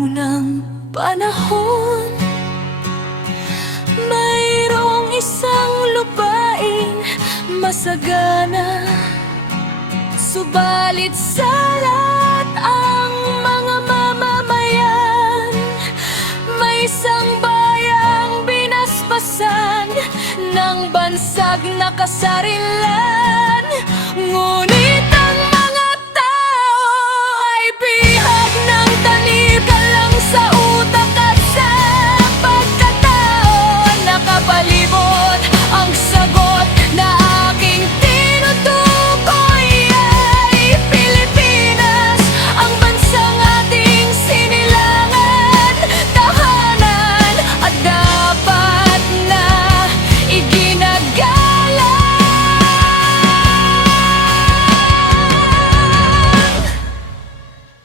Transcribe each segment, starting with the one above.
unang panahon, mayroong isang lupain masagana, subalit sa lahat ang mga mamamayan, may isang bayang binasbasan ng bansag na kasarilan. Ngunit ang mga tao ay bihag ng tanika lang sa utak at sa pagkatao. Nakapalibot ang sagot na aking tinutukoy ay Pilipinas, ang bansang ating sinilangan, tahanan at dapat na iginagalang.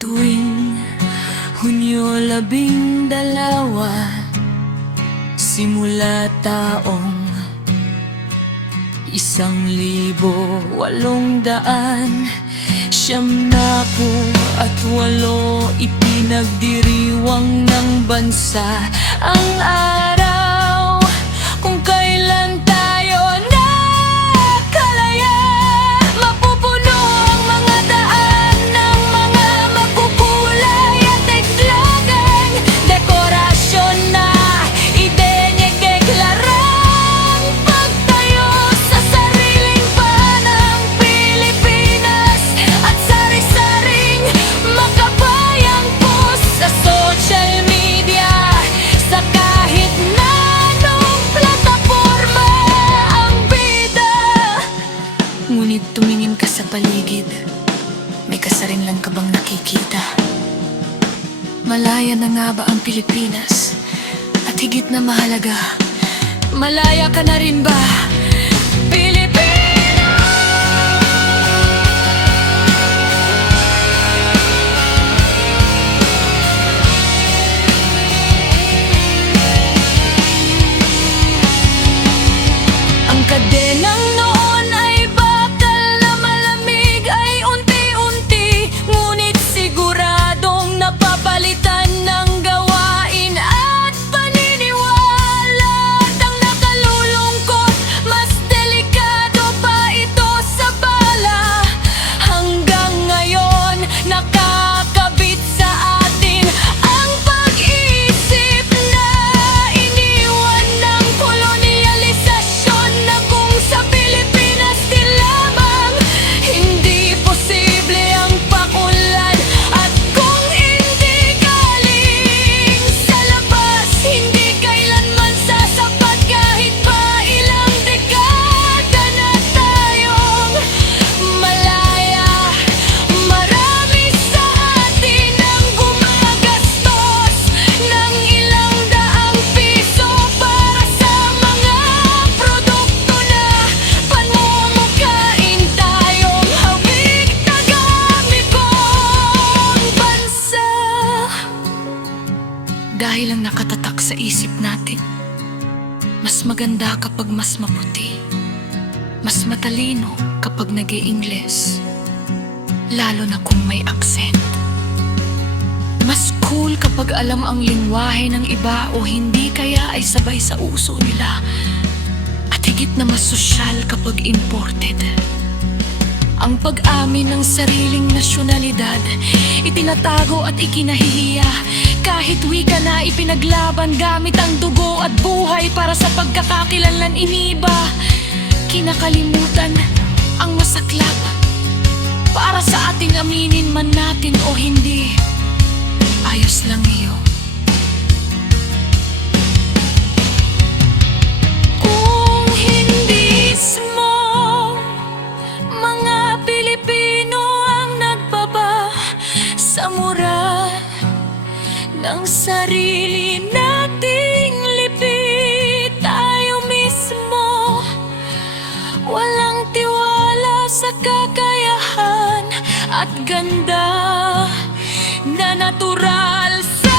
Tuwing Hunyo 12, simula taong 1898, ipinagdiriwang ng bansa ang araw kung kailan tayo nakalaya. Mapupuno ang mga daan ng mga makukulay at teglagang dekorasyon na idinideklarang pagtayo sa sariling panang Pilipinas at sari-saring makabayang post sa social media, sa kahit na anong plataporma ang bida. Ngunit tumingin ka sa paligid, may kasarinlan ka bang nakikita? Malaya na nga ba ang Pilipinas? At higit na mahalaga, malaya ka na rin ba, Pilipinas? Ang kadenang noon ay bakal na malamig ay unti-unti, ngunit siguradong napapalitan ng gawain at paniniwala. At ang nakalulungkot, mas delikado pa ito sa bala. Hanggang ngayon, nakakabit sa atin ang pag-iisip na iniwan ng kolonyalisasyon, na kung sa Pilipinas di lamang hindi posible ang pakunlad, at kung hindi galing sa labas, hindi kailanman sasapat kahit pa ilang dekada na tayong malaya. Marami sa atin ang gumagastos ng ilang daang piso para sa mga produkto na panmumukhain tayong hawig tagamit kong bansa. Dahil ang nakatatak sa isip natin, mas maganda kapag mas maputi, mas matalino kapag nag-i-Ingles, lalo na kung may accent. Mas cool kapag alam ang lingwahe ng iba o hindi kaya ay sabay sa uso nila. At higit na mas sosyal kapag imported. Ang pag-amin ng sariling nasyonalidad, itinatago at ikinahihiya. Kahit wika na ipinaglaban gamit ang dugo at buhay para sa pagkakakilanlan iniba. Kinakalimutan ang masaklap para sa ating aminin man natin o hindi. Ayos lang iyo. Kung hindi mismo mga Pilipino ang nagbaba sa moral ng sarili nating lipi, tayo mismo walang tiwala sa kakayahan at ganda na natural sa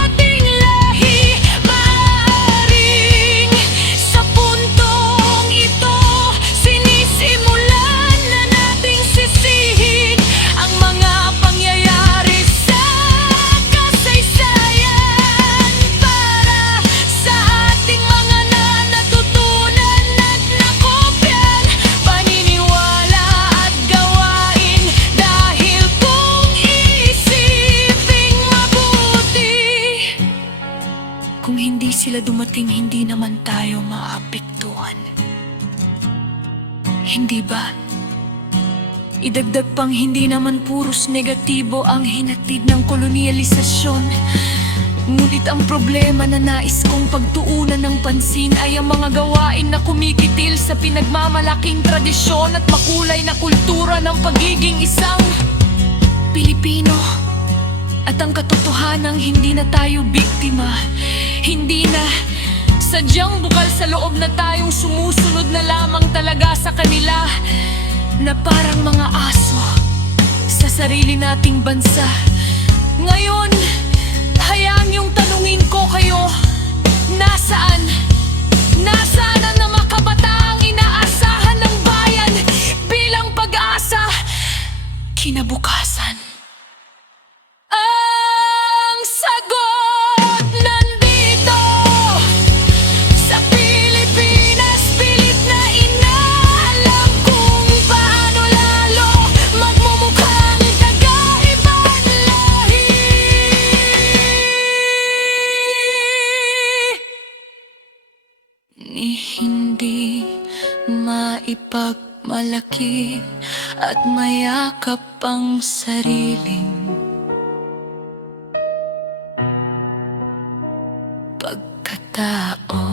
ating lahi. Maaaring sa puntong ito, sinisimulan na nating sisihin ang mga pangyayari sa kasaysayan. sila dumating, hindi naman tayo maapektuhan. Hindi ba? Idagdag pang hindi naman puros negatibo ang hinatid ng kolonyalisasyon. Ngunit ang problema na nais kong pagtuunan ng pansin ay ang mga gawain na kumikitil sa pinagmamalaking tradisyon at makulay na kultura ng pagiging isang Pilipino. At ang katotohanang hindi na tayo biktima, hindi na sadyang bukal sa loob na tayong sumusunod na lamang talaga sa kanila, na parang mga aso sa sarili nating bansa. Ngayon, hayaan yung tanungin ko kayo, nasaan? Nasaan ang mga kabataang inaasahan ng bayan bilang pag-asa kinabukasan? Ang sagot nandito sa Pilipinas, pilit na inaalam kung paano lalo magmumukhang kagaibang lahi. Ni hindi maipagmalaki at mayakap ang sariling pagkatao.